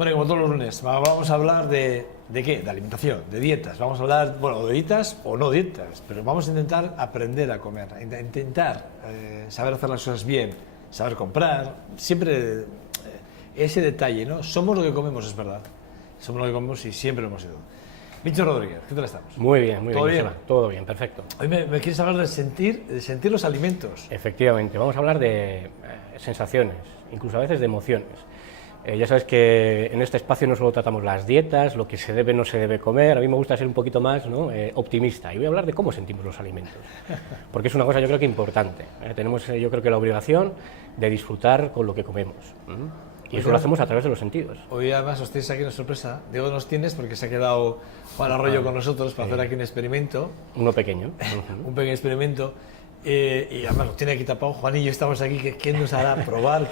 Bueno, y como todos los lunes, vamos a hablar ¿de qué? De alimentación, de dietas. Vamos a hablar, bueno, de dietas o no dietas, pero vamos a intentar aprender a comer, a intentar saber hacer las cosas bien, saber comprar, siempre ese detalle, ¿no? Somos lo que comemos, es verdad. Somos lo que comemos y siempre lo hemos sido. Micho Rodríguez, ¿qué tal estamos? Muy bien, muy ¿Todo bien. bien? Todo bien, perfecto. Hoy me quieres hablar de sentir los alimentos. Efectivamente, vamos a hablar de sensaciones, incluso a veces de emociones. Ya sabes que en este espacio no solo tratamos las dietas, lo que se debe o no se debe comer, a mí me gusta ser un poquito más, ¿no? Optimista, y voy a hablar de cómo sentimos los alimentos, porque es una cosa yo creo que importante. Tenemos yo creo que la obligación de disfrutar con lo que comemos, y eso lo hacemos a través de los sentidos. Hoy además os tienes aquí una sorpresa. Diego nos tienes porque se ha quedado Juan Arroyo con nosotros para hacer aquí un experimento. Uno pequeño. Un pequeño experimento. Y además lo tiene aquí tapado. Juan y yo estamos aquí. ¿Qué nos hará probar?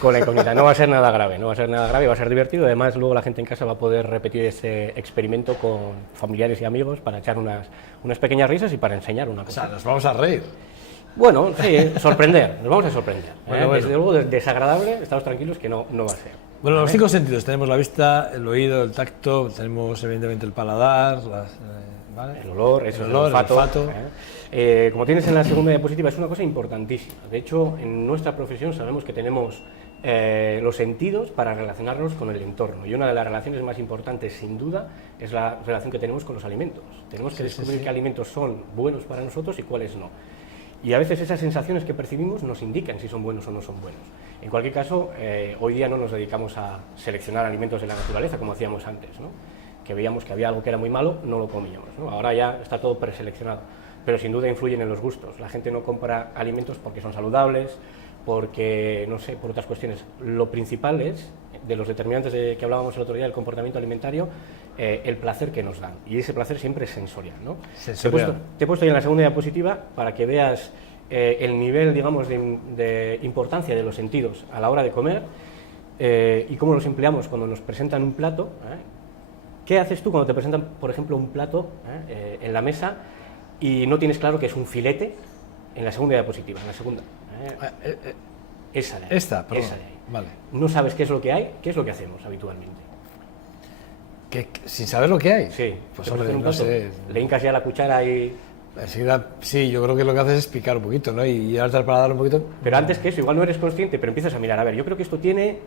Con la incógnita. No va a ser nada grave, no va a ser nada grave, va a ser divertido. Además, luego la gente en casa va a poder repetir ese experimento con familiares y amigos para echar unas pequeñas risas y para enseñar una cosa. O sea, nos vamos a reír. Bueno, sí, sorprender, nos vamos a sorprender. Bueno. Desde luego, desagradable, estamos tranquilos que no va a ser. Bueno, los 5 sentidos. Tenemos la vista, el oído, el tacto, tenemos evidentemente el paladar, ¿vale? El olor, el olfato. Como tienes en la segunda diapositiva, es una cosa importantísima. De hecho, en nuestra profesión sabemos que tenemos los sentidos para relacionarnos con el entorno. Y una de las relaciones más importantes, sin duda, es la relación que tenemos con los alimentos. Tenemos que descubrir qué alimentos son buenos para nosotros y cuáles no. Y a veces esas sensaciones que percibimos nos indican si son buenos o no son buenos. En cualquier caso, hoy día no nos dedicamos a seleccionar alimentos de la naturaleza como hacíamos antes, ¿no? Que veíamos que había algo que era muy malo, no lo comíamos, ¿no? Ahora ya está todo preseleccionado, pero sin duda influyen en los gustos. La gente no compra alimentos porque son saludables, porque, no sé, por otras cuestiones. Lo principal es, de los determinantes que hablábamos el otro día del comportamiento alimentario, el placer que nos dan, y ese placer siempre es sensorial, ¿no? Sensorial. Te he puesto ya en la segunda diapositiva para que veas el nivel, digamos, de importancia de los sentidos a la hora de comer y cómo los empleamos cuando nos presentan un plato. ¿Qué haces tú cuando te presentan, por ejemplo, un plato en la mesa y no tienes claro que es un filete? En la segunda diapositiva, en la segunda. Esa de ahí. Esta, perdón. Esa de ahí. Vale. No sabes qué es lo que hay, ¿qué es lo que hacemos habitualmente? ¿Sin saber lo que hay? Sí. Pues ¿Te hombre, presentan un no plato? sé. Le hincas ya la cuchara y... Enseguida, sí, yo creo que lo que haces es picar un poquito, ¿no? Y llevarte al paladar un poquito. Pero antes que eso, igual no eres consciente, pero empiezas a mirar, a ver, yo creo que esto tiene...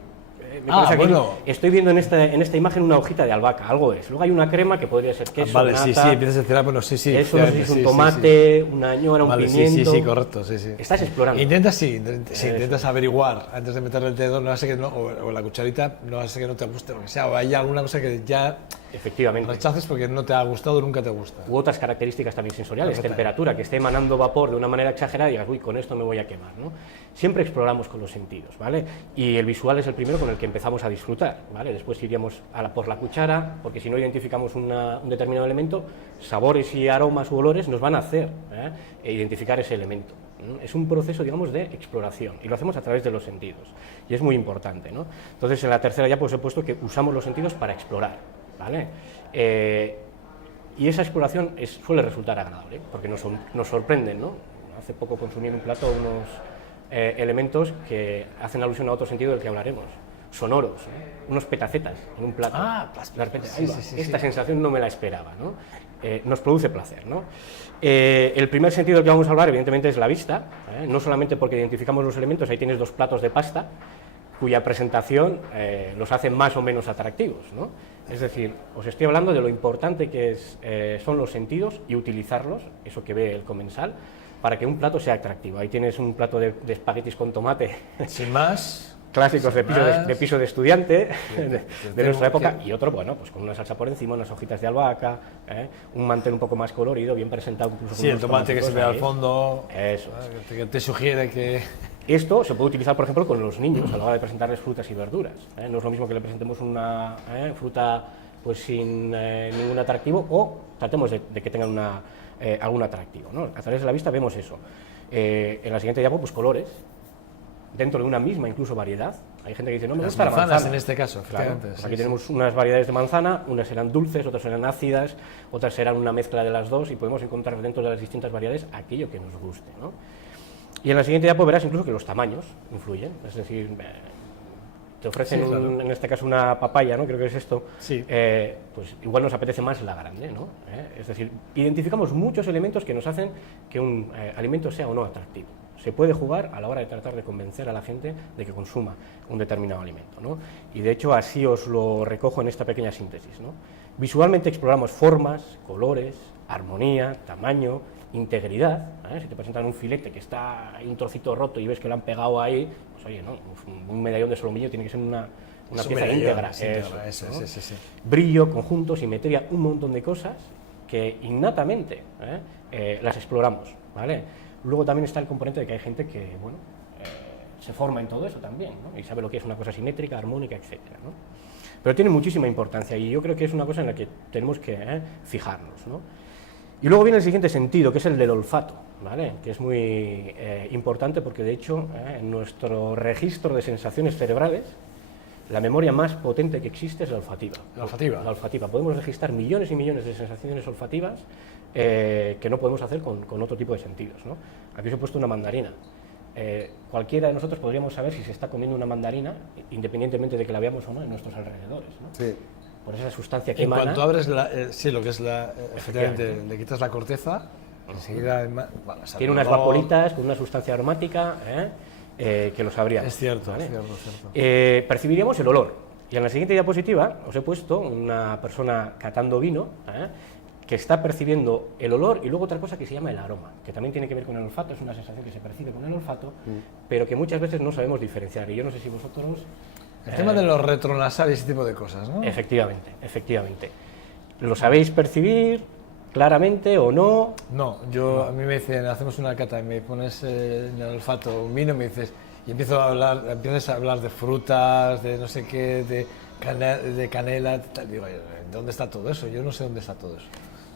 me parece que bueno. estoy viendo en esta imagen una hojita de albahaca, algo es. Luego hay una crema que podría ser queso, Vale, nata, sí, empiezas a decir, bueno, sí. eso no sé si es un sí, tomate, una añora, un vale, pimiento... Sí, correcto, sí. Estás explorando. Intentas averiguar antes de meterle el dedo, no hace que no, o la cucharita, no hace que no te guste, lo que sea, o hay alguna cosa que ya Efectivamente. rechaces porque no te ha gustado o nunca te gusta. U otras características también sensoriales, Correcto. temperatura, que esté emanando vapor de una manera exagerada y digas, uy, con esto me voy a quemar, ¿no? Siempre exploramos con los sentidos, ¿vale? Y el visual es el primero con el que empezamos a disfrutar, ¿vale? Después iríamos por la cuchara, porque si no identificamos un determinado elemento, sabores y aromas u olores nos van a hacer identificar ese elemento. Es un proceso, digamos, de exploración, y lo hacemos a través de los sentidos, y es muy importante, ¿no? Entonces, en la tercera ya pues he puesto que usamos los sentidos para explorar, ¿vale? Y esa exploración suele resultar agradable, porque nos sorprenden, ¿no? Hace poco consumí en un plato unos elementos que hacen alusión a otro sentido del que hablaremos, sonoros, unos petacetas en un plato. Esta sensación no me la esperaba, ¿no? Nos produce placer, ¿no? El primer sentido del que vamos a hablar, evidentemente, es la vista, no solamente porque identificamos los elementos, ahí tienes 2 platos de pasta, cuya presentación los hace más o menos atractivos, ¿no? Es decir, os estoy hablando de lo importante que son los sentidos y utilizarlos, eso que ve el comensal, para que un plato sea atractivo. Ahí tienes un plato de espaguetis con tomate. Sin más. Clásicos de piso de estudiante de nuestra época, y otro, bueno, pues con una salsa por encima, unas hojitas de albahaca, un mantel un poco más colorido, bien presentado, incluso con el tomate que se ve al fondo, eso que te sugiere que... Esto se puede utilizar, por ejemplo, con los niños a la hora de presentarles frutas y verduras. No es lo mismo que le presentemos una fruta pues sin ningún atractivo, o tratemos de que tengan algún atractivo, ¿no? A través de la vista vemos eso. En la siguiente diapo, pues colores. Dentro de una misma incluso variedad. Hay gente que dice, no me gusta la manzana. En este caso, claro, pues aquí tenemos unas variedades de manzana, unas serán dulces, otras serán ácidas, otras serán una mezcla de las dos, y podemos encontrar dentro de las distintas variedades aquello que nos guste, ¿no? Y en la siguiente diapo verás incluso que los tamaños influyen, es decir, te ofrecen, Sí, claro. en este caso, una papaya, ¿no? Creo que es esto, Sí. pues igual nos apetece más la grande, ¿no? Es decir, identificamos muchos elementos que nos hacen que un alimento sea o no atractivo. Se puede jugar a la hora de tratar de convencer a la gente de que consuma un determinado alimento, ¿no? Y de hecho así os lo recojo en esta pequeña síntesis, ¿no? Visualmente exploramos formas, colores, armonía, tamaño, integridad. Si te presentan un filete que está ahí un trocito roto y ves que lo han pegado ahí, pues oye, ¿no? Un medallón de solomillo tiene que ser una pieza íntegra. Eso, ¿no? sí. Brillo, conjunto, simetría, un montón de cosas que innatamente las exploramos, ¿vale? Luego también está el componente de que hay gente que, bueno, se forma en todo eso también, ¿no? Y sabe lo que es una cosa simétrica, armónica, etcétera, ¿no? Pero tiene muchísima importancia y yo creo que es una cosa en la que tenemos que fijarnos, ¿no? Y luego viene el siguiente sentido, que es el del olfato, ¿vale? Que es muy importante porque, de hecho, en nuestro registro de sensaciones cerebrales, la memoria más potente que existe es la olfativa. La olfativa. La olfativa. Podemos registrar millones y millones de sensaciones olfativas que no podemos hacer con otro tipo de sentidos, ¿no? Aquí os he puesto una mandarina. Cualquiera de nosotros podríamos saber si se está comiendo una mandarina, independientemente de que la veamos o no en nuestros alrededores, ¿no? Sí. Por esa sustancia que En emana. cuanto abres lo que es efectivamente, le quitas la corteza, enseguida sabe Tiene unas olor. vaporitas con una sustancia aromática que lo sabríamos. Es cierto, ¿vale? es cierto. Percibiríamos el olor. Y en la siguiente diapositiva os he puesto una persona catando vino que está percibiendo el olor y luego otra cosa que se llama el aroma, que también tiene que ver con el olfato, es una sensación que se percibe con el olfato, pero que muchas veces no sabemos diferenciar. Y yo no sé si vosotros... El tema de los retronasales y ese tipo de cosas, ¿no? Efectivamente, efectivamente. ¿Lo sabéis percibir claramente o no? No, a mí me dicen, hacemos una cata y me pones en el olfato un vino, me dices, y empiezas a hablar de frutas, de no sé qué, de canela, tal. Digo, ¿dónde está todo eso? Yo no sé dónde está todo eso.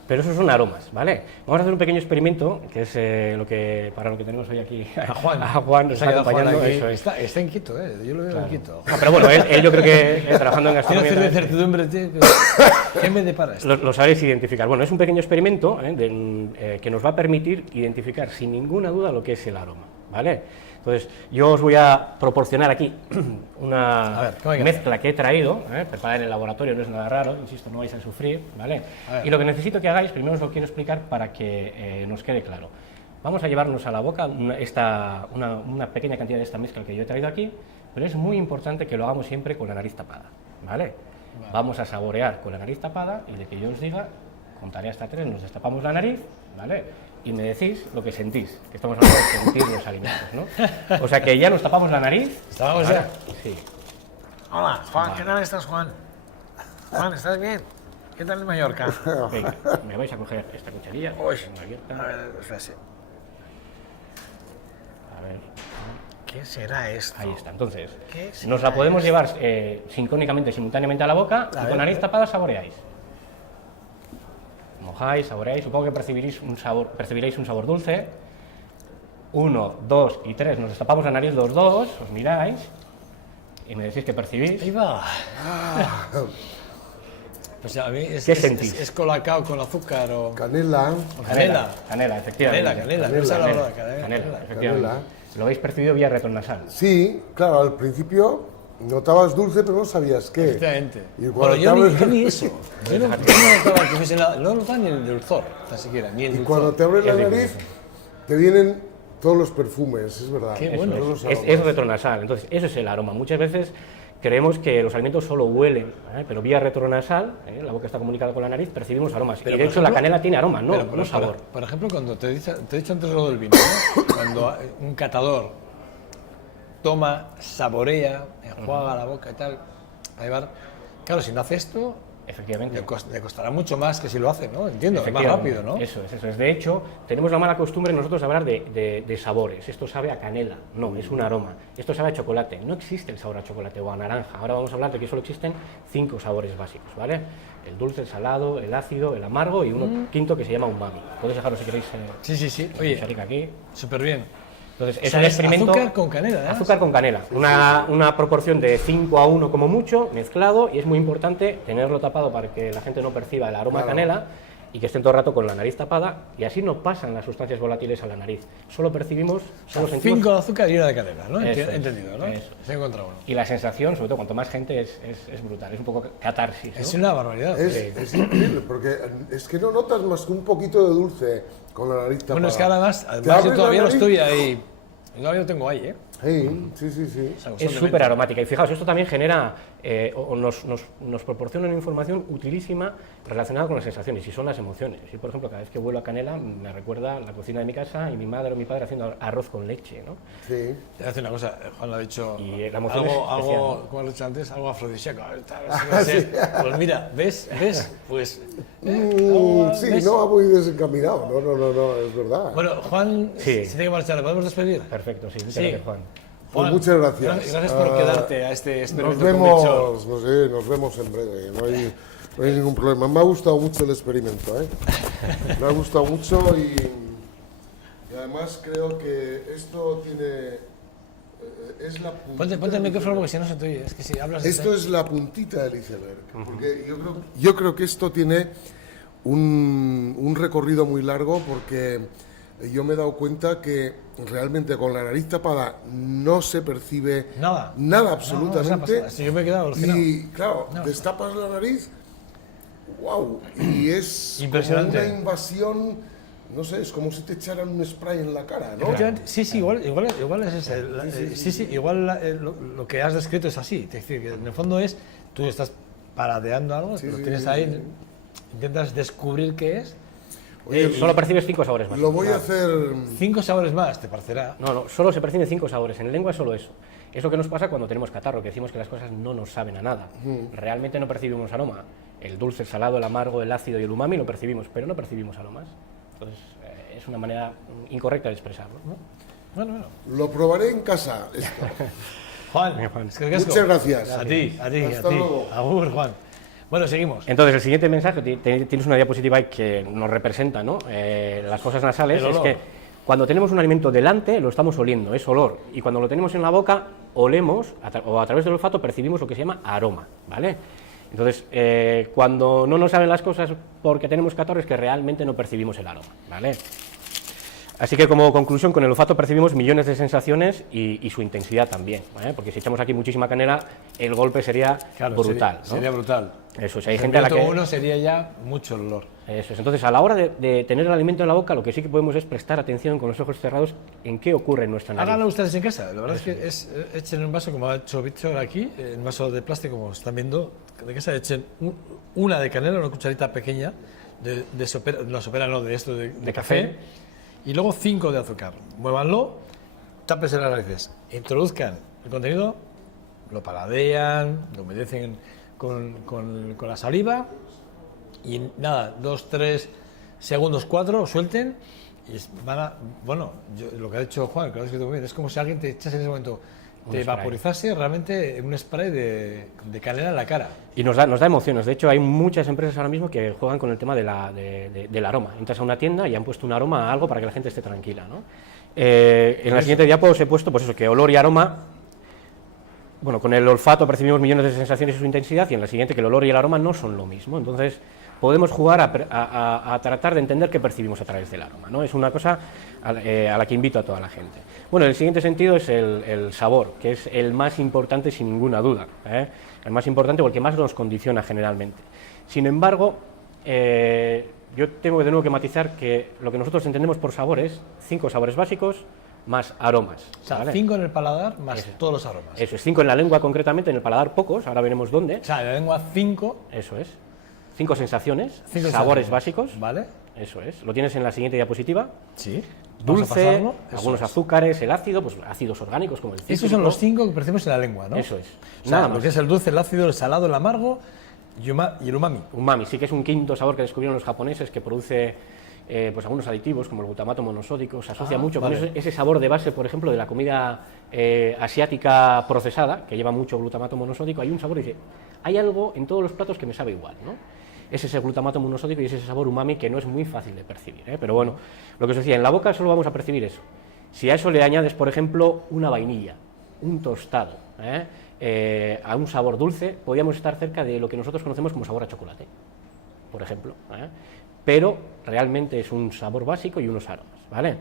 Pero esos son aromas, ¿vale? Vamos a hacer un pequeño experimento, que es para lo que tenemos hoy aquí. A Juan. A Juan nos Se está ha quedado Juan acompañando. aquí. Eso es. Está en Quito, yo lo veo Claro. en Quito. No, pero bueno, él yo creo que trabajando en Tiene gastronomía... cierta también incertidumbre, tío, ¿qué me depara esto? lo sabéis identificar. Bueno, es un pequeño experimento que nos va a permitir identificar sin ninguna duda lo que es el aroma, ¿vale? Entonces, yo os voy a proporcionar aquí una mezcla que he traído, preparada en el laboratorio, no es nada raro, insisto, no vais a sufrir, ¿vale? Y lo que necesito que hagáis, primero os lo quiero explicar para que nos quede claro. Vamos a llevarnos a la boca una pequeña cantidad de esta mezcla que yo he traído aquí, pero es muy importante que lo hagamos siempre con la nariz tapada, ¿vale? Vamos a saborear con la nariz tapada y de que yo os diga, contaré hasta 3, nos destapamos la nariz, ¿vale? Y me decís lo que sentís, que estamos hablando de sentir los alimentos, ¿no? O sea que ya nos tapamos la nariz. ¿Estábamos ¿vale? ya? Sí. Hola, Juan, ¿qué tal estás, Juan? Juan, ¿estás bien? ¿Qué tal en Mallorca? Venga, me vais a coger esta cucharilla. Uy, tengo abierta. a ver, espérate. A ver, ¿Qué será esto? ahí está. Entonces, ¿Qué será nos la podemos esto? llevar sincrónicamente, simultáneamente a la boca y ver. con nariz tapada saboreáis. Mojáis, saboreáis, supongo que percibiréis un sabor dulce. 1, 2 y 3, nos destapamos la nariz los dos, os miráis y me decís que percibís. Ahí va. Pues a mí ¿Qué sentís? es colacao con azúcar o Canela. canela. Canela, efectivamente. Canela. Canela. Esa es la verdad, Canela, efectivamente. Canela. Lo habéis percibido vía retronasal. Sí, claro, al principio notabas dulce, pero no sabías qué. Efectivamente. Y Bueno, cuando yo te abres- yo ni eso. Yo no notaba que fuese no notaba ni el dulzor, ni siquiera, ni el Y dulzor. cuando te abres la Es rico nariz, eso. te vienen todos los perfumes, es verdad. Qué bueno. Todos los Es aromas. retronasal, entonces eso es el aroma. Muchas veces creemos que los alimentos solo huelen, pero vía retronasal, la boca está comunicada con la nariz, percibimos aromas. Pero, y de por hecho la ejemplo, canela tiene aroma, no, Pero, no sabor. Por ejemplo, cuando te he dicho antes lo del vino, ¿no? Cuando un catador toma, saborea, enjuaga la boca y tal, va a llevar... Claro, si no hace esto, Efectivamente. le costará mucho más que si lo hace, ¿no? Entiendo, es más Efectivamente, rápido, ¿no? Eso es. De hecho, tenemos la mala costumbre nosotros de hablar de sabores. Esto sabe a canela, no, es un aroma. Esto sabe a chocolate, no existe el sabor a chocolate o a naranja. Ahora vamos a hablar de que solo existen 5 sabores básicos, ¿vale? El dulce, el salado, el ácido, el amargo y uno quinto que se llama umami. Podéis dejarlo si queréis. Sí. Oye, Aquí. súper bien. Entonces, O es sea, un es experimento. azúcar con canela, ¿eh? Azúcar con canela. Una proporción de 5:1 como mucho, mezclado, y es muy importante tenerlo tapado para que la gente no perciba el aroma a Claro. canela. y que estén todo el rato con la nariz tapada, y así no pasan las sustancias volátiles a la nariz. Solo percibimos, solo sentimos... 5 de azúcar y 1 de canela, ¿no? Eso es, Entendido, ¿no? eso. Se encuentra uno. Y la sensación, sobre todo cuanto más gente, es brutal, es un poco catarsis, ¿no? Es una barbaridad. Es increíble, porque es que no notas más que un poquito de dulce con la nariz tapada. Bueno, es que además Te yo abres todavía la lo nariz. estoy ahí. Todavía lo tengo ahí, ¿eh? Sí, sí, sí. Esa cuestión Es de súper menta. aromática y fijaos, esto también genera o nos proporciona una información utilísima relacionada con las sensaciones y son las emociones. Yo, por ejemplo, cada vez que vuelo a Canela me recuerda la cocina de mi casa y mi madre o mi padre haciendo arroz con leche, ¿no? Sí. Te voy a decir una cosa, Juan lo ha dicho. Y la emoción es especial, algo ¿no? como lo he dicho antes, algo afrodisíaco. No sé. Pues mira, ¿ves? Pues. Sí, ¿ves? no va muy desencaminado. No, es verdad. Bueno, Juan, Sí. se tiene que marchar, ¿le podemos despedir? Perfecto, sí, muchas Sí. gracias, Juan. Pues Juan, muchas gracias. Gracias por Ah, quedarte a este Nos experimento con Bichor. vemos, no sé, nos vemos en breve. No hay ningún problema. Me ha gustado mucho el experimento, ¿eh? Me ha gustado mucho y además creo que esto tiene es la puntita. Ponte el del micrófono iceberg. porque si no se te oye. Es que si hablas de Esto es la puntita del iceberg, porque yo creo que esto tiene un recorrido muy largo, porque yo me he dado cuenta que realmente con la nariz tapada no se percibe Nada. absolutamente. No, yo me he quedado alucinado. Y claro, No. destapas la nariz, wow, y es Impresionante. como una invasión, no sé, es como si te echaran un spray en la cara, ¿no? Efectivamente, sí, igual es ese. Lo que has descrito es así. Es decir, que en el fondo es, tú estás paradeando algo, Sí, lo sí, tienes sí, ahí, sí. intentas descubrir qué es. Oye, Solo percibes 5 sabores más. lo voy a hacer. 5 sabores más, te parecerá. No, solo se perciben 5 sabores. En lengua es solo eso. Es lo que nos pasa cuando tenemos catarro, que decimos que las cosas no nos saben a nada. Realmente no percibimos aroma. El dulce, el salado, el amargo, el ácido y el umami lo percibimos, pero no percibimos aromas. Entonces, es una manera incorrecta de expresarlo, ¿no? Bueno. Lo probaré en casa. Esto. Juan, Venga, Juan. es que casco. Muchas gracias. A ti. Hasta luego. Agur, Juan. Bueno, seguimos. Entonces, el siguiente mensaje, tienes una diapositiva ahí que nos representa, ¿no? Las fosas nasales, El es olor. que cuando tenemos un alimento delante lo estamos oliendo, es olor, y cuando lo tenemos en la boca olemos, o a través del olfato percibimos lo que se llama aroma, ¿vale? Entonces, cuando no nos saben las cosas porque tenemos catarro es que realmente no percibimos el aroma, ¿vale? Así que como conclusión, con el olfato percibimos millones de sensaciones y su intensidad también, ¿vale? Porque si echamos aquí muchísima canela, el golpe sería Claro, brutal, ¿no? Sería brutal. Eso es, hay gente a la que... uno sería ya mucho el olor. Eso es. Entonces, a la hora de tener el alimento en la boca, lo que sí que podemos es prestar atención con los ojos cerrados en qué ocurre en nuestra nariz. Háganlo ustedes en casa. La verdad es que echen un vaso, como ha hecho Víctor aquí, en un vaso de plástico, como están viendo, de casa, echen una de canela, una cucharita pequeña, de sopera, no sopera, no, de esto de café, y luego 5 de azúcar. Muévanlo, tápense las narices, introduzcan el contenido, lo paladean, lo humedecen con la saliva, y nada, 2, 3 segundos, 4, suelten y van a, bueno, lo que ha dicho Juan, que lo has escrito muy bien, es como si alguien te echase en ese momento, te spray. vaporizase realmente un spray de canela en la cara. Y nos da emociones. De hecho, hay muchas empresas ahora mismo que juegan con el tema del aroma. Entras a una tienda y han puesto un aroma a algo para que la gente esté tranquila, ¿no? En la siguiente diapo os he puesto, pues eso, que olor y aroma. Bueno, con el olfato percibimos millones de sensaciones y su intensidad, y en la siguiente que el olor y el aroma no son lo mismo. Entonces, podemos jugar a tratar de entender qué percibimos a través del aroma, ¿no? Es una cosa a la que invito a toda la gente. Bueno, el siguiente sentido es el sabor, que es el más importante sin ninguna duda, ¿eh? El más importante porque más nos condiciona generalmente. Sin embargo, yo tengo de nuevo que matizar que lo que nosotros entendemos por sabor es 5 sabores básicos más aromas. O sea, ¿vale? 5 en el paladar más Eso. todos los aromas. Eso es, 5 en la lengua concretamente, en el paladar pocos, ahora veremos dónde. O sea, en la lengua 5, Eso es. 5 sensaciones, 5 sabores básicos. ¿Vale? Eso es. Lo tienes en la siguiente diapositiva. Sí. Vamos a Dulce, pasarlo. Eso algunos es. azúcares, el ácido, pues ácidos orgánicos como el cítrico. Esos son los 5 que percibimos en la lengua, ¿no? Eso es. O sea, Nada lo más. que es el dulce, el ácido, el salado, el amargo y el umami. Umami, sí que es un quinto sabor que descubrieron los japoneses que produce pues algunos aditivos como el glutamato monosódico, se asocia mucho vale. con ese sabor de base, por ejemplo, de la comida asiática procesada, que lleva mucho glutamato monosódico. Hay un sabor y dice, hay algo en todos los platos que me sabe igual, ¿no? Es ese glutamato monosódico y es ese sabor umami que no es muy fácil de percibir, ¿eh? Pero bueno, lo que os decía, en la boca solo vamos a percibir eso. Si a eso le añades, por ejemplo, una vainilla, un tostado, a un sabor dulce, podríamos estar cerca de lo que nosotros conocemos como sabor a chocolate, por ejemplo, ¿eh? pero realmente es un sabor básico y unos aromas, ¿vale?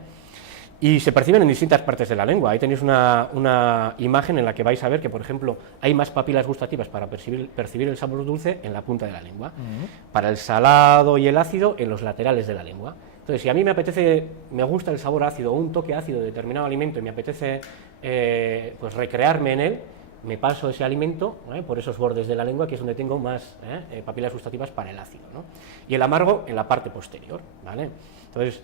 Y se perciben en distintas partes de la lengua. Ahí tenéis una imagen en la que vais a ver que, por ejemplo, hay más papilas gustativas para percibir el sabor dulce en la punta de la lengua, para el salado y el ácido en los laterales de la lengua. Entonces, si a mí me gusta el sabor ácido o un toque ácido de determinado alimento y me apetece pues recrearme en él, me paso ese alimento por esos bordes de la lengua, que es donde tengo más papilas gustativas para el ácido, ¿no? Y el amargo en la parte posterior, ¿vale? Entonces,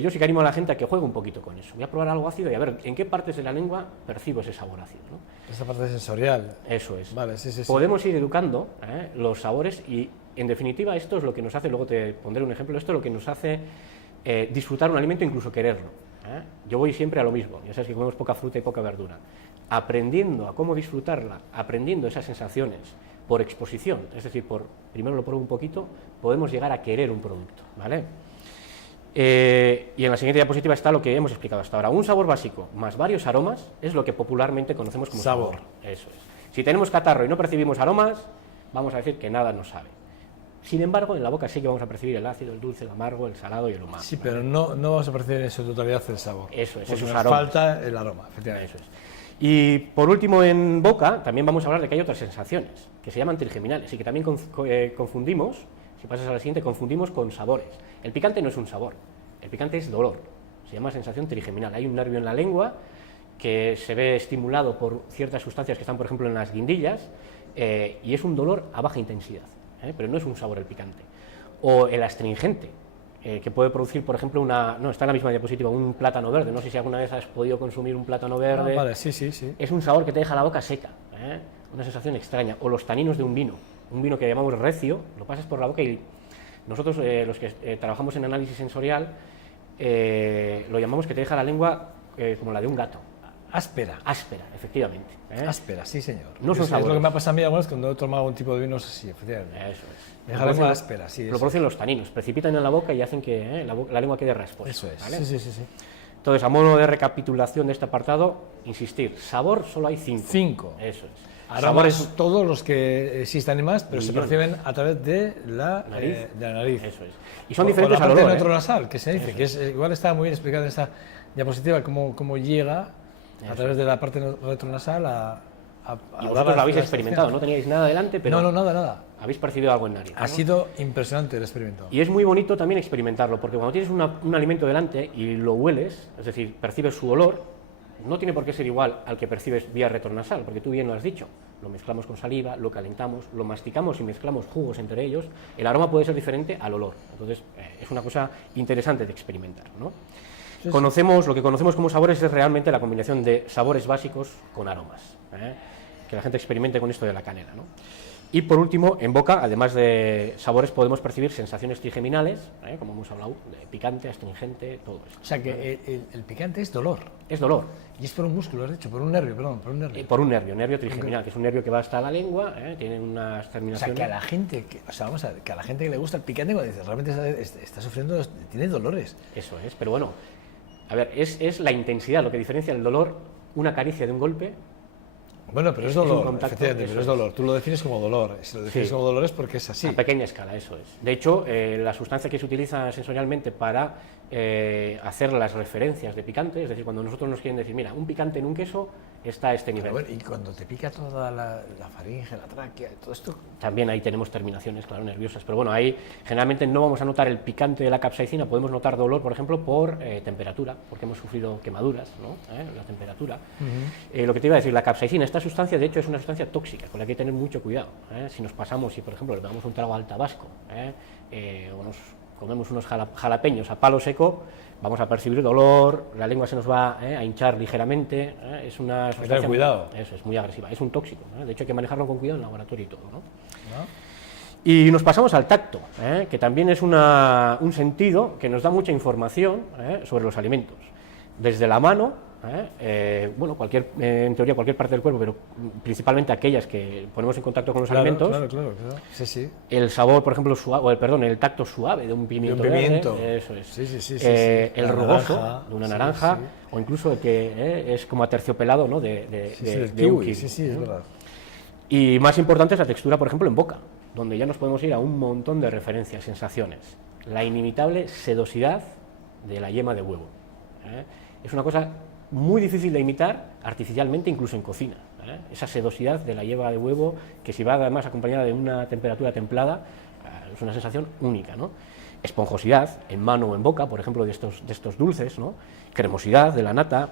yo sí que animo a la gente a que juegue un poquito con eso. Voy a probar algo ácido y a ver en qué partes de la lengua percibo ese sabor ácido, ¿no? Esta parte sensorial. Eso es. Vale, sí. Podemos ir educando los sabores y, en definitiva, esto es lo que nos hace, luego te pondré un ejemplo, esto es lo que nos hace disfrutar un alimento, incluso quererlo. Yo voy siempre a lo mismo, ya sabes que comemos poca fruta y poca verdura. Aprendiendo a cómo disfrutarla, aprendiendo esas sensaciones por exposición, es decir, primero lo pruebo un poquito, podemos llegar a querer un producto, ¿vale? Y en la siguiente diapositiva está lo que hemos explicado hasta ahora. Un sabor básico más varios aromas es lo que popularmente conocemos como sabor. Eso es. Si tenemos catarro y no percibimos aromas, vamos a decir que nada nos sabe. Sin embargo, en la boca sí que vamos a percibir el ácido, el dulce, el amargo, el salado y el umami. Sí, pero no vamos a percibir en su totalidad el sabor. Eso es, porque esos nos aromas. falta el aroma, efectivamente. Eso es. Y por último, en boca, también vamos a hablar de que hay otras sensaciones, que se llaman trigeminales, y que también confundimos, si pasas a la siguiente, confundimos con sabores. El picante no es un sabor, el picante es dolor, se llama sensación trigeminal. Hay un nervio en la lengua que se ve estimulado por ciertas sustancias que están, por ejemplo, en las guindillas, y es un dolor a baja intensidad, pero no es un sabor el picante. O el astringente, que puede producir, por ejemplo, está en la misma diapositiva, un plátano verde. No sé si alguna vez has podido consumir un plátano verde. Vale, sí. Es un sabor que te deja la boca seca, una sensación extraña. O los taninos de un vino que llamamos recio, lo pasas por la boca y nosotros, los que trabajamos en análisis sensorial, lo llamamos que te deja la lengua como la de un gato. Áspera, Efectivamente. áspera, sí señor. No son es sabores. lo que me ha pasado a mí algunas cuando he tomado un tipo de vinos así, efectivamente. Eso es. Me deja la lengua áspera, sí. Lo producen los taninos, precipitan en la boca y hacen que la lengua quede rasposa. Eso es, ¿vale? sí. Entonces, a modo de recapitulación de este apartado, insistir, sabor solo hay 5. 5. Eso es. Aromas, todos los que existan y más, pero Millones. se perciben a través de la nariz. Eso es. Y son diferentes la al parte olor. neutronasal, que se dice, que es, igual está muy bien explicado en esta diapositiva, cómo llega a través de la parte retronasal a Y vosotros lo habéis experimentado, no teníais nada delante, pero No, nada. habéis percibido algo en nariz. Ha ¿no? sido impresionante el experimento. Y es muy bonito también experimentarlo, porque cuando tienes un alimento delante y lo hueles, es decir, percibes su olor, no tiene por qué ser igual al que percibes vía retronasal, porque tú bien lo has dicho, lo mezclamos con saliva, lo calentamos, lo masticamos y mezclamos jugos entre ellos, el aroma puede ser diferente al olor. Entonces, es una cosa interesante de experimentar, ¿no? Sí. Lo que conocemos como sabores es realmente la combinación de sabores básicos con aromas, que la gente experimente con esto de la canela, ¿no? Y por último, en boca, además de sabores, podemos percibir sensaciones trigeminales, como hemos hablado, de picante, astringente, todo eso. O sea que el picante es dolor. Es dolor. Y es por un músculo, has dicho, por un nervio, perdón, por un nervio. Por un nervio trigeminal, que es un nervio que va hasta la lengua, tiene unas O sea, terminaciones. que a la gente, vamos a ver, que a la gente que le gusta el picante, cuando dice, realmente está sufriendo, tiene dolores. Eso es, pero bueno, a ver, es la intensidad lo que diferencia el dolor, una caricia de un golpe. Bueno, pero es Es un dolor, contacto, efectivamente, eso pero es dolor. Tú lo defines como dolor. Si lo defines Sí. como dolor es porque es así. A pequeña escala, eso es. De hecho, la sustancia que se utiliza sensorialmente para hacer las referencias de picante, es decir, cuando nosotros nos quieren decir, mira, un picante en un queso está a este nivel. Pero bueno, y cuando te pica toda la faringe, la tráquea, todo esto, También ahí tenemos terminaciones, claro, nerviosas, pero bueno, ahí generalmente no vamos a notar el picante de la capsaicina, podemos notar dolor, por ejemplo, por temperatura, porque hemos sufrido quemaduras, ¿no? La temperatura. Lo que te iba a decir, la capsaicina, esta sustancia, de hecho, es una sustancia tóxica, con la que hay que tener mucho cuidado. Si nos pasamos, si por ejemplo le damos un trago al tabasco, o nos comemos unos jalapeños a palo seco, vamos a percibir dolor, la lengua se nos va a hinchar ligeramente, es una tener sustancia cuidado. Eso es muy agresiva, es un tóxico, de hecho hay que manejarlo con cuidado en laboratorio y todo, ¿no? Y nos pasamos al tacto, que también es un sentido que nos da mucha información sobre los alimentos. Desde la mano, bueno, en teoría cualquier parte del cuerpo, pero principalmente aquellas que ponemos en contacto con los alimentos. Claro. Sí. El sabor, por ejemplo, el tacto suave de un pimiento, verde, eso es. Sí. El La rugoso naranja, de una sí, naranja, sí. o incluso el que es como aterciopelado, ¿no? de el un kiwi, kiwi. sí, es verdad. Y más importante es la textura, por ejemplo, en boca, donde ya nos podemos ir a un montón de referencias, sensaciones. la inimitable sedosidad de la yema de huevo. Es una cosa muy difícil de imitar artificialmente, incluso en cocina. Esa sedosidad de la yema de huevo, que si va además acompañada de una temperatura templada, es una sensación única, ¿no? Esponjosidad en mano o en boca, por ejemplo, de estos dulces, ¿no? Cremosidad de la nata,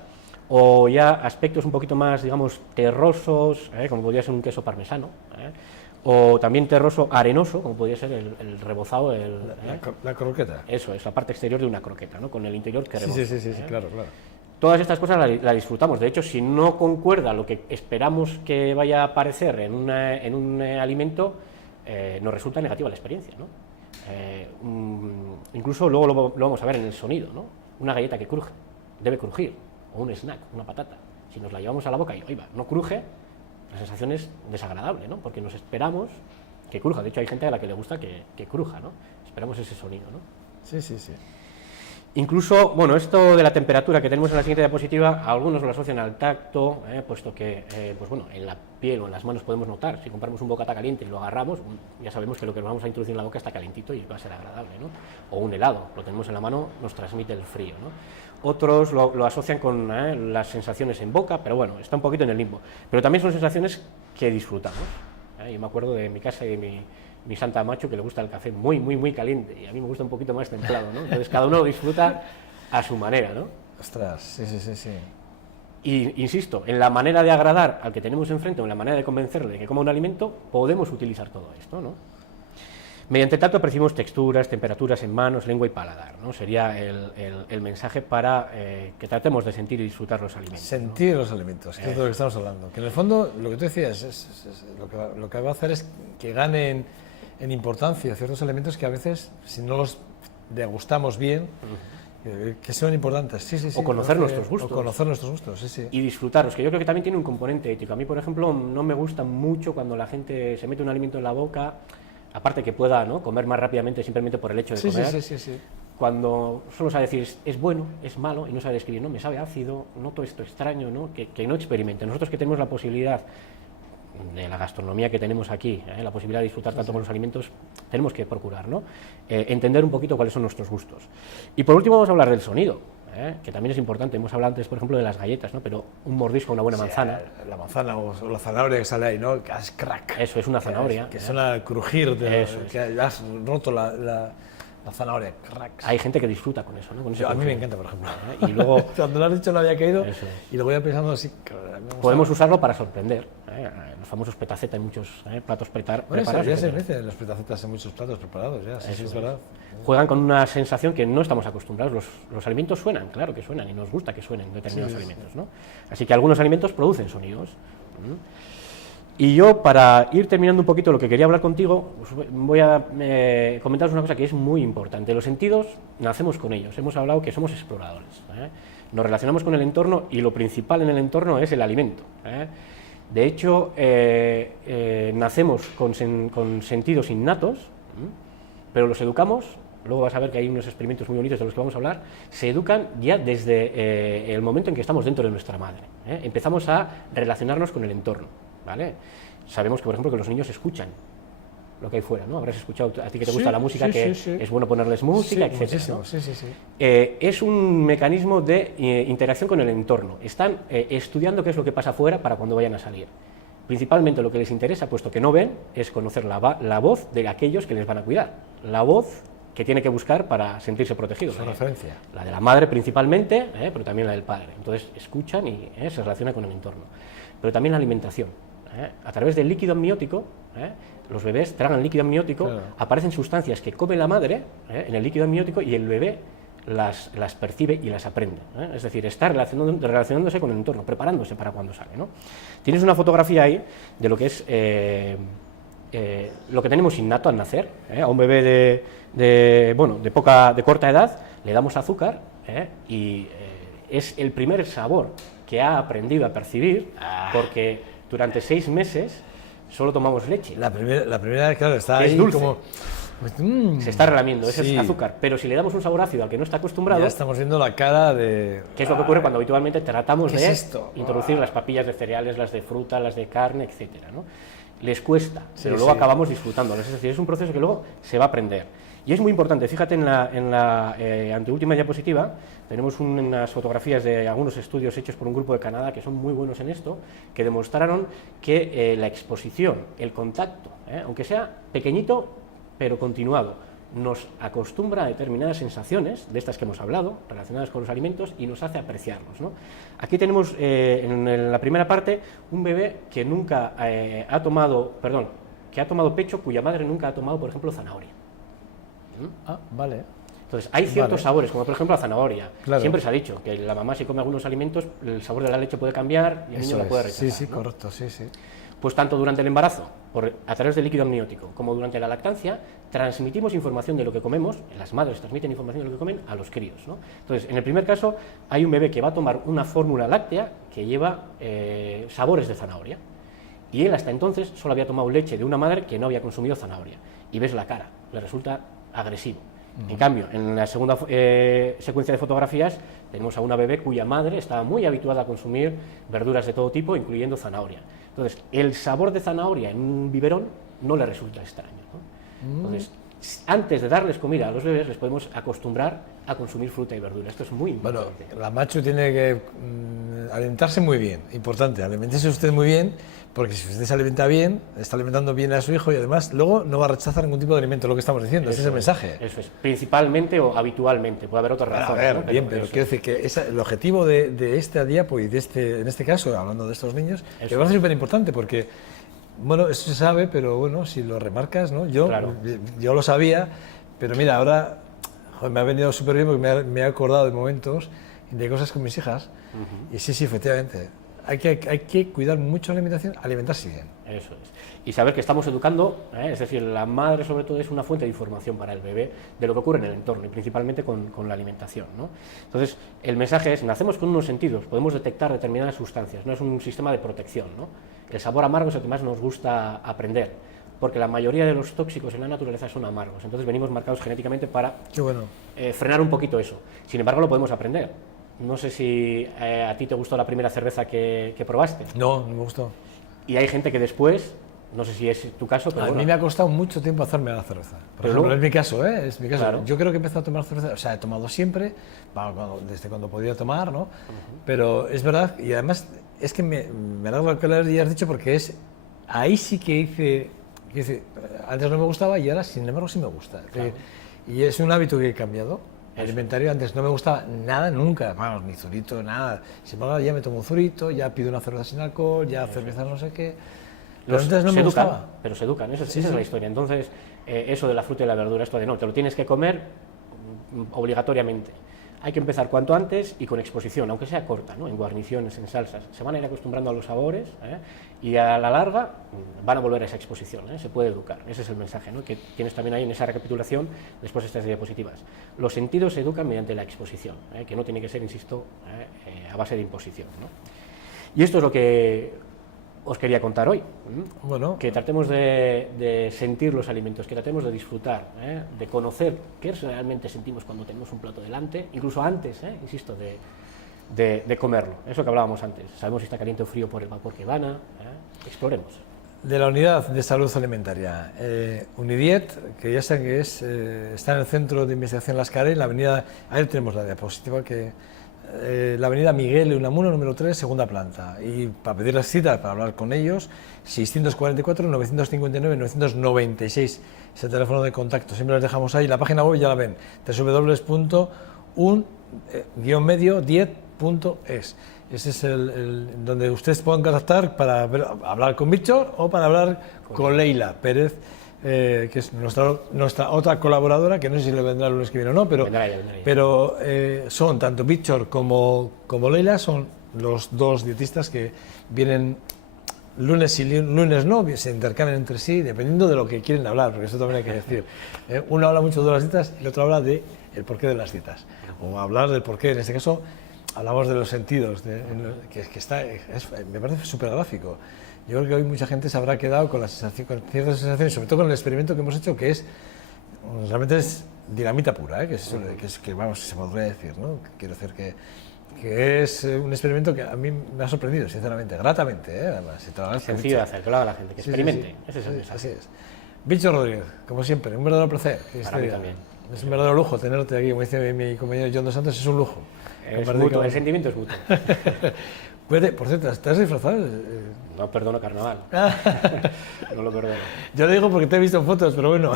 o ya aspectos un poquito más, digamos, terrosos, como podría ser un queso parmesano, o también terroso arenoso, como podría ser el rebozado, la croqueta. Eso es, la parte exterior de una croqueta, ¿no? Con el interior cremoso. Sí, claro. Todas estas cosas la disfrutamos. De hecho, si no concuerda lo que esperamos que vaya a aparecer en un alimento, nos resulta negativa la experiencia, ¿no? Incluso luego lo vamos a ver en el sonido, ¿no? Una galleta que cruje, debe crujir, o un snack, una patata. Si nos la llevamos a la boca y, oiga, no cruje, la sensación es desagradable, ¿no? Porque nos esperamos que cruja. De hecho, hay gente a la que le gusta que cruja, ¿no? Esperamos ese sonido, ¿no? Sí. Incluso, bueno, esto de la temperatura que tenemos en la siguiente diapositiva, algunos lo asocian al tacto, puesto que, pues bueno, en la piel o en las manos podemos notar, si compramos un bocata caliente y lo agarramos, ya sabemos que lo que nos vamos a introducir en la boca está calentito y va a ser agradable, ¿no? O un helado, lo tenemos en la mano, nos transmite el frío, ¿no? Otros lo asocian con las sensaciones en boca, pero bueno, está un poquito en el limbo. Pero también son sensaciones que disfrutamos. Yo me acuerdo de mi casa y de mi santa macho, que le gusta el café muy caliente, y a mí me gusta un poquito más templado, ¿no? Entonces cada uno lo disfruta a su manera, ¿no? Ostras, sí. Y insisto, en la manera de agradar al que tenemos enfrente, o en la manera de convencerle de que coma un alimento, podemos utilizar todo esto, ¿no? Mediante tacto percibimos texturas, temperaturas en manos, lengua y paladar, ¿no? Sería el mensaje para que tratemos de sentir y disfrutar los alimentos. Sentir, ¿no? Los alimentos, que es de lo que estamos hablando. Que en el fondo, lo que tú decías, lo que va a hacer es que ganen en importancia ciertos elementos que a veces, si no los degustamos bien, que son importantes. Sí. O conocer nuestros gustos. O conocer nuestros gustos, sí. Y disfrutarlos, que yo creo que también tiene un componente ético. A mí, por ejemplo, no me gusta mucho cuando la gente se mete un alimento en la boca, aparte que pueda, ¿no?, comer más rápidamente simplemente por el hecho de comer. Sí. Cuando solo sabe decir es bueno, es malo, y no sabe describir, no, me sabe ácido, noto esto extraño, ¿no? Que no experimente. Nosotros que tenemos la posibilidad de la gastronomía que tenemos aquí, la posibilidad de disfrutar tanto con los alimentos, tenemos que procurar, ¿no?, entender un poquito cuáles son nuestros gustos. Y por último vamos a hablar del sonido, que también es importante. Hemos hablado antes, por ejemplo, de las galletas, ¿no?, pero un mordisco a una buena manzana. La manzana o la zanahoria que sale ahí, ¿no? Que es crack. Eso es una zanahoria. Que suena al crujir, Eso que has roto la zanahoria, crack. Hay gente que disfruta con eso, ¿no? Con ese a mí me encanta, por ejemplo. Y luego, cuando lo has dicho no había caído, eso. Y lo voy a pensando así. Podemos usarlo para sorprender. Los famosos petaceta en muchos platos preparados. Ya se dicen los petacetas en muchos platos preparados, ya, sí, es verdad. Juegan con una sensación que no estamos acostumbrados. Los alimentos suenan, claro que suenan, y nos gusta que suenen determinados alimentos, ¿no? Así que algunos alimentos producen sonidos. Y yo, para ir terminando un poquito lo que quería hablar contigo, pues voy a comentaros una cosa que es muy importante. Los sentidos nacemos con ellos. Hemos hablado que somos exploradores. Nos relacionamos con el entorno, y lo principal en el entorno es el alimento. De hecho, nacemos con sentidos innatos, pero los educamos. Luego vas a ver que hay unos experimentos muy bonitos de los que vamos a hablar. Se educan ya desde el momento en que estamos dentro de nuestra madre. Empezamos a relacionarnos con el entorno, ¿vale? Sabemos que, por ejemplo, que los niños escuchan lo que hay fuera, ¿no? Habrás escuchado, a ti que te gusta la música, es bueno ponerles música, etc. ¿no? Sí. Es un mecanismo de interacción con el entorno. Están estudiando qué es lo que pasa afuera para cuando vayan a salir. Principalmente lo que les interesa, puesto que no ven, es conocer la voz de aquellos que les van a cuidar. La voz que tiene que buscar para sentirse protegidos. Su referencia. La de la madre principalmente, pero también la del padre. Entonces escuchan y se relaciona con el entorno. Pero también la alimentación. A través del líquido amniótico, los bebés tragan líquido amniótico, claro. Aparecen sustancias que come la madre en el líquido amniótico, y el bebé las percibe y las aprende. Es decir, está relacionándose con el entorno, preparándose para cuando sale, ¿no? Tienes una fotografía ahí de lo que es lo que tenemos innato al nacer. A un bebé de corta edad le damos azúcar, y es el primer sabor que ha aprendido a percibir, porque durante 6 meses solo tomamos leche. La primera, claro, está ahí dulce. como... Se está relamiendo, ese es azúcar, pero si le damos un sabor ácido al que no está acostumbrado... Ya estamos viendo la cara de... ¿Qué es lo que ocurre cuando habitualmente tratamos de introducir las las papillas de cereales, las de fruta, las de carne, etcétera, ¿no? Les cuesta, pero luego acabamos disfrutándolas. Es decir, es un proceso que luego se va a aprender. Y es muy importante, fíjate en la anteúltima diapositiva, tenemos unas fotografías de algunos estudios hechos por un grupo de Canadá que son muy buenos en esto, que demostraron que la exposición, el contacto, aunque sea pequeñito, pero continuado, nos acostumbra a determinadas sensaciones, de estas que hemos hablado, relacionadas con los alimentos, y nos hace apreciarlos, ¿no? Aquí tenemos en la primera parte un bebé que nunca ha tomado pecho, cuya madre nunca ha tomado, por ejemplo, zanahoria. Ah, vale. Entonces, hay ciertos sabores, como por ejemplo la zanahoria. Claro. Siempre se ha dicho que la mamá, si come algunos alimentos, el sabor de la leche puede cambiar y el niño la puede rechazar. Sí, ¿no? correcto, sí. Pues tanto durante el embarazo, a través del líquido amniótico, como durante la lactancia, transmitimos información de lo que comemos, las madres transmiten información de lo que comen a los críos, ¿no? Entonces, en el primer caso, hay un bebé que va a tomar una fórmula láctea que lleva sabores de zanahoria. Y él hasta entonces solo había tomado leche de una madre que no había consumido zanahoria. Y ves la cara, le resulta agresivo. En cambio, en la segunda secuencia de fotografías tenemos a una bebé cuya madre estaba muy habituada a consumir verduras de todo tipo, incluyendo zanahoria. Entonces, el sabor de zanahoria en un biberón no le resulta extraño, ¿no? Entonces, antes de darles comida a los bebés, les podemos acostumbrar a consumir fruta y verdura. Esto es muy importante. Bueno, la macho tiene que alimentarse muy bien, importante, aliméntese usted muy bien, porque si usted se alimenta bien, está alimentando bien a su hijo y además luego no va a rechazar ningún tipo de alimento, lo que estamos diciendo, ese es el mensaje. Eso es, principalmente o habitualmente, puede haber otras razones. A ver, ¿no? bien, pero quiero decir que el objetivo de esta diapo y en este caso, hablando de estos niños, me parece súper importante porque, bueno, eso se sabe, pero bueno, si lo remarcas, ¿no? Yo lo sabía, pero mira, ahora joder, me ha venido súper bien porque me he acordado de momentos, de cosas con mis hijas, y sí, efectivamente. Hay que cuidar mucho la alimentación, alimentarse bien. Eso es. Y saber que estamos educando, es decir, la madre sobre todo es una fuente de información para el bebé de lo que ocurre en el entorno y principalmente con la alimentación, ¿no? Entonces, el mensaje es, nacemos con unos sentidos, podemos detectar determinadas sustancias, no es un sistema de protección, ¿no? El sabor amargo es el que más nos gusta aprender, porque la mayoría de los tóxicos en la naturaleza son amargos, entonces venimos marcados genéticamente para frenar un poquito eso. Sin embargo, lo podemos aprender. No sé si a ti te gustó la primera cerveza que probaste. No me gustó. Y hay gente que después, no sé si es tu caso, pero a mí me ha costado mucho tiempo hacerme la cerveza. Por ejemplo, es mi caso, es mi caso. Claro. Yo creo que he empezado a tomar cerveza, o sea, he tomado siempre, desde cuando podía tomar, ¿no? Pero es verdad, y además es que me da lo que le has dicho porque ahí sí que hice, antes no me gustaba y ahora sin embargo sí me gusta. Claro. Y es un hábito que he cambiado. Alimentario, antes no me gustaba nada, nunca, vamos, ni zurito, nada. Sin embargo, ya me tomo un zurito, ya pido una cerveza sin alcohol, ya cerveza no sé qué. Pero antes no me gustaba. Pero se educan, esa es la historia. Entonces, eso de la fruta y la verdura, esto de no, te lo tienes que comer obligatoriamente. Hay que empezar cuanto antes y con exposición, aunque sea corta, ¿no? En guarniciones, en salsas. Se van a ir acostumbrando a los sabores y a la larga van a volver a esa exposición, se puede educar. Ese es el mensaje, ¿no? Que tienes también ahí en esa recapitulación, después de estas diapositivas. Los sentidos se educan mediante la exposición, que no tiene que ser, insisto, a base de imposición, ¿no? Y esto es lo que os quería contar hoy. Bueno, que tratemos de sentir los alimentos, que tratemos de disfrutar, de conocer qué realmente sentimos cuando tenemos un plato delante, incluso antes, insisto, de comerlo. Eso que hablábamos antes. Sabemos si está caliente o frío por el vapor que emana. Exploremos. De la Unidad de Salud Alimentaria, Unidiet, que ya saben que está en el Centro de Investigación Las Cares, en la avenida, ahí tenemos la diapositiva, la avenida Miguel de Unamuno, número 3, segunda planta. Y para pedir las citas, para hablar con ellos, 644-959-996, es el teléfono de contacto, siempre los dejamos ahí. La página web ya la ven, www.un-medio10.es. Ese es donde ustedes pueden contactar para hablar con Víctor o para hablar con Leila Pérez, que es nuestra otra colaboradora, que no sé si le vendrá el lunes que viene o no, pero son tanto Víctor como Leila, son los dos dietistas que vienen lunes y lunes no, se intercambian entre sí, dependiendo de lo que quieren hablar, porque eso también hay que decir. Uno habla mucho de las dietas y el otro habla del porqué de las dietas, o hablar del porqué, en este caso hablamos de los sentidos, me parece súper gráfico. Yo creo que hoy mucha gente se habrá quedado con ciertas sensaciones, sobre todo con el experimento que hemos hecho, que realmente es dinamita pura, que vamos, se podría decir, ¿no? Quiero decir que es un experimento que a mí me ha sorprendido, sinceramente, gratamente, además. Sencillo de hacer, que lo haga la gente, que experimente. Sí. Ese es el mensaje. Así es. Bicho Rodríguez, como siempre, un verdadero placer. Para mí también. Es un verdadero lujo tenerte aquí, como dice mi compañero John Dos Santos, es un lujo. Es mutuo, el sentimiento es mutuo. Cuídate, por cierto, ¿estás disfrazado? No perdono carnaval. No lo perdono. Yo lo digo porque te he visto en fotos, pero bueno.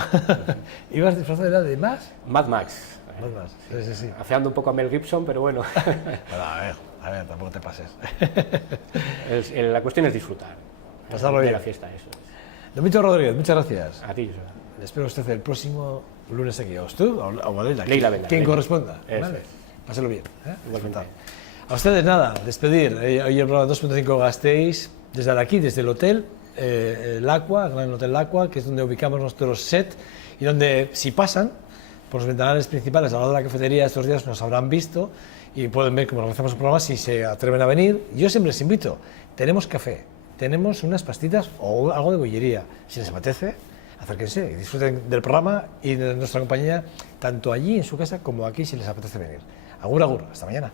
¿Ibas disfrazado de más? Mad Max. Más. Sí, sí, sí. Afeando un poco a Mel Gibson, pero bueno. Bueno, a ver, tampoco te pases. La cuestión es disfrutar. Pasarlo de bien. la fiesta, eso es. Don Bicho Rodríguez, muchas gracias. A ti, Joseba. Le espero a usted el próximo lunes aquí. ¿O tú? ¿O Leila? Leila Venda. Quien Leila. corresponda. Eso ¿Vale? es. Páselo bien. Igualmente. A ustedes nada, despedir. Hoy el programa 2.5 Gasteiz, desde aquí, desde el hotel, el Aqua, el Gran Hotel Aqua, que es donde ubicamos nuestro set y donde, si pasan por los ventanales principales al lado de la cafetería estos días, nos habrán visto y pueden ver cómo organizamos el programa si se atreven a venir. Yo siempre les invito, tenemos café, tenemos unas pastitas o algo de bollería. Si les apetece, acérquense y disfruten del programa y de nuestra compañía, tanto allí en su casa como aquí si les apetece venir. Agur, agur, hasta mañana.